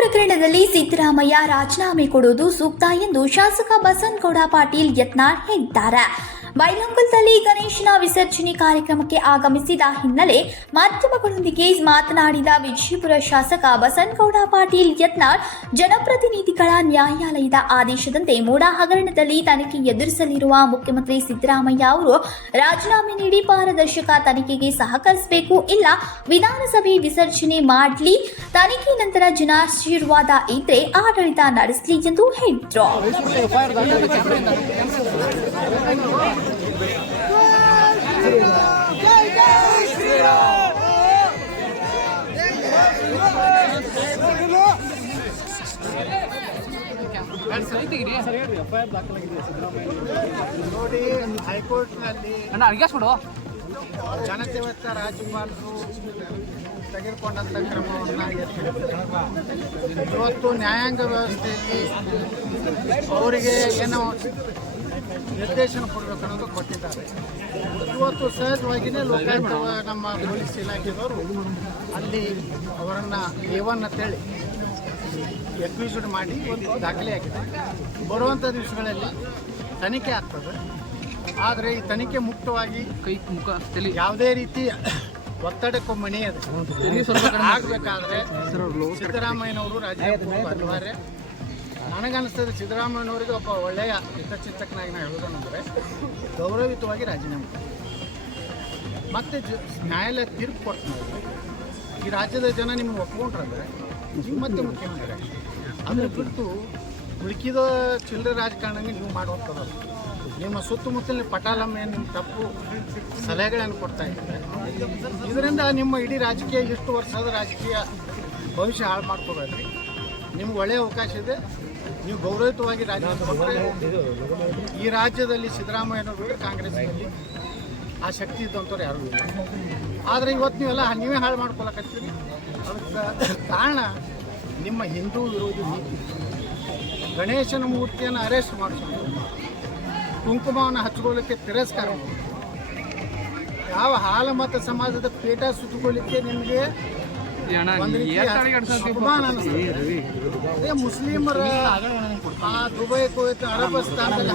ಪ್ರಕರಣದಲ್ಲಿ ಸಿದ್ದರಾಮಯ್ಯ ರಾಜೀನಾಮೆ ಕೊಡುವುದು ಸೂಕ್ತ ಎಂದು ಶಾಸಕ ಬಸನಗೌಡ ಪಾಟೀಲ್ ಯತ್ನಾಳ್ ಹೇಳಿದ್ದಾರೆ. ಬೈಲಂಗಲ್ದಲ್ಲಿ ಗಣೇಶನ ವಿಸರ್ಜನೆ ಕಾರ್ಯಕ್ರಮಕ್ಕೆ ಆಗಮಿಸಿದ ಹಿನ್ನೆಲೆ ಮಾಧ್ಯಮಗಳೊಂದಿಗೆ ಮಾತನಾಡಿದ ವಿಜಯಪುರ ಶಾಸಕ ಬಸನ್ಗೌಡ ಪಾಟೀಲ್ ಯತ್ನಾಳ್, ಜನಪ್ರತಿನಿಧಿಗಳ ನ್ಯಾಯಾಲಯದ ಆದೇಶದಂತೆ ಮೂಡಾ ಹಗರಣದಲ್ಲಿ ತನಿಖೆ ಎದುರಿಸಲಿರುವ ಮುಖ್ಯಮಂತ್ರಿ ಸಿದ್ದರಾಮಯ್ಯ ಅವರು ರಾಜೀನಾಮೆ ನೀಡಿ ಪಾರದರ್ಶಕ ತನಿಖೆಗೆ ಸಹಕರಿಸಬೇಕು, ಇಲ್ಲ ವಿಧಾನಸಭೆ ವಿಸರ್ಜನೆ ಮಾಡಲಿ, ತನಿಖೆ ನಂತರ ಜನಾಶೀರ್ವಾದ ಇದ್ರೆ ಆಡಳಿತ ನಡೆಸಲಿ ಎಂದು ಹೇಳಿದ್ರು. ನೋಡಿ ಹೈಕೋರ್ಟ್ನಲ್ಲಿ ಜನಸೇವಕ ರಾಜ್ಯಪಾಲರು ತೆಗೆದುಕೊಂಡಂಥ ಕ್ರಮವನ್ನು ಇವತ್ತು ನ್ಯಾಯಾಂಗ ವ್ಯವಸ್ಥೆಯಲ್ಲಿ ಅವರಿಗೆ ಏನೋ ನಿರ್ದೇಶನ ಕೊಡಬೇಕು ಅನ್ನೋದು ಕೊಟ್ಟಿದ್ದಾರೆ. ಇವತ್ತು ಸಹಜವಾಗಿಯೇ ಲೋಕಾಯುಕ್ತ ನಮ್ಮ ಪೊಲೀಸ್ ಇಲಾಖೆದವರು ಅಲ್ಲಿ ಅವರನ್ನು ಏವನ್ ಅಂತೇಳಿ ಎಕ್ವಿಸ್ಡ್ ಮಾಡಿ ಒಂದು ದಾಖಲೆ ಆಗಿದೆ. ಬರುವಂಥ ದಿವಸಗಳಲ್ಲಿ ತನಿಖೆ ಆಗ್ತದೆ. ಆದರೆ ಈ ತನಿಖೆ ಮುಕ್ತವಾಗಿ ಕೈ ಮುಖ ತಲೆ. ಯಾವುದೇ ರೀತಿ ಒತ್ತಡಕ್ಕೂ ಮಣಿಯದು ಆಗಬೇಕಾದ್ರೆ ಸಿದ್ದರಾಮಯ್ಯನವರು ರಾಜೀನಾಮೆ ಅನಿವಾರ್ಯ ನನಗನ್ನಿಸ್ತದೆ ಸಿದ್ದರಾಮಯ್ಯನವರಿಗೆ ಒಬ್ಬ ಒಳ್ಳೆಯ ಹಿತಚಿಂತಕನಾಗಿ ನಾನು ಹೇಳೋದಂದರೆ ಗೌರವಯುತವಾಗಿ ರಾಜೀನಾಮೆ ಮತ್ತು ಜ ನ್ಯಾಯಾಲಯ ತೀರ್ಪು ಕೊಡ್ತಾರೆ ಈ ರಾಜ್ಯದ ಜನ ನಿಮ್ಗೆ ಒಪ್ಕೊಂಡ್ರಂದ್ರೆ ನೀವು ಮತ್ತೆ ಮುಖ್ಯಮಂತ್ರಿ. ಅದ್ರ ಬಿಟ್ಟು ಉಳುಕಿದ ಚಿಲ್ಲರೆ ರಾಜಕಾರಣಕ್ಕೆ ನೀವು ಮಾಡುವಂಥದ್ದು ನಿಮ್ಮ ಸುತ್ತಮುತ್ತಲಿನ ಪಟಾಲಮ್ಮ ಏನು ನಿಮ್ಮ ತಪ್ಪು ಸಲಹೆಗಳನ್ನು ಕೊಡ್ತಾ ಇದ್ದಾರೆ. ಇದರಿಂದ ನಿಮ್ಮ ಇಡೀ ರಾಜಕೀಯ, ಎಷ್ಟು ವರ್ಷದ ರಾಜಕೀಯ ಭವಿಷ್ಯ ಹಾಳು ಮಾಡ್ಕೋಬೇಡ್ರಿ. ನಿಮ್ಗೆ ಒಳ್ಳೆಯ ಅವಕಾಶ ಇದೆ. ನೀವು ಗೌರವಯುತವಾಗಿ ರಾಜ್ಯ ಈ ರಾಜ್ಯದಲ್ಲಿ ಸಿದ್ದರಾಮಯ್ಯನವರು ಕಾಂಗ್ರೆಸ್ನಲ್ಲಿ ಆ ಶಕ್ತಿ ಇದ್ದಂಥವ್ರು ಯಾರು ಇಲ್ಲ. ಆದರೆ ಇವತ್ತು ನೀವೆಲ್ಲ ನೀವೇ ಹಾಳು ಮಾಡ್ಕೊಳಕತ್ತೀರಿ? ಅದಕ್ಕೆ ಕಾರಣ ನಿಮ್ಮ ಹಿಂದೂ ವಿರೋಧಿ ನೀತಿ. ಗಣೇಶನ ಮೂರ್ತಿಯನ್ನು ಅರೆಸ್ಟ್ ಮಾಡಿಸೋದು ಕುಂಕುಮವನ್ನು ಹಚ್ಕೊಳ್ಳಿಕ್ಕೆ ತಿರಸ್ಕಾರ ಯಾವ ಹಾಲ ಮತ ಸಮಾಜದ ಪೇಟ ಸುತ್ತಕೊಳ್ಳಿಕ್ಕೆ ನಿಮಗೆ. ಅದೇ ಮುಸ್ಲಿಮರ ಆ ದುಬೈ ಕುವೈತ್ ಅರಬ್ ಸ್ಥಾನದಲ್ಲಿ